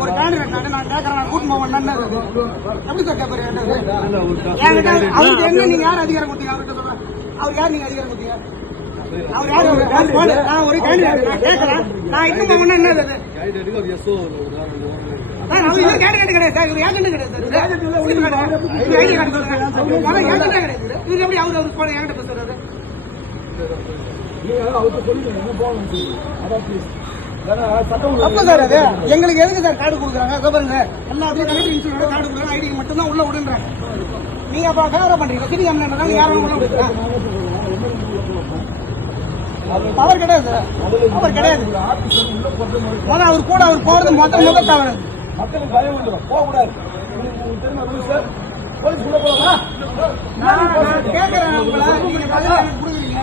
ஒரு கேண்டிடேட் நான் கேட்கறேன் கூட்டு போவேன் எப்படி சார் கேட்பாரு? அவருக்கு என்ன நீங்க யார் அதிகாரம் கொடுத்தீங்க? அவர்கிட்ட சொல்றேன், அவர் யார் நீங்க அதிகாரம் கொடுத்தீங்க? அவர் யாரு? ஒரு கேண்டிடேட் நான் கேட்கறேன், நான் இன்னும் போவேன்னா என்ன அவர் இன்னும் கேண்டிடேட் கிடையாது சார், இவர் ஏஜென்ட் கிடையாது சார், ஐடி கார்டு கொடுக்குறேன் ஏஜென்டா கிடையாது. இவர் எப்படி அவரு என்கிட்ட பேசுறாரு? அப்ப சார் அது எங்களுக்கு எதுக்கு சார் கார்டு கொடுக்குறாங்க? பாருங்க எல்லாத்தையும் கலெக்டர் இன்சூரன்ஸ் கார்டு கொடுக்குறாங்க, ஐடி மட்டும் தான் உள்ள விடுன்றாங்க. நீங்க அப்ப ஃபேவரா பண்றீங்க, சிட்டி கம்ப்ளைண்ட் யாரும் உள்ள விடுறாங்க. அவர் கிடையாது சார், அவர் கிடையாது. அவர் கூட அவர் போறது மொத்த தவறு. மக்களுக்கு பயம் வந்துடும், போகக்கூடாது. கேட்கிறேன் உங்களை, நீங்க கொடுக்குறீங்க.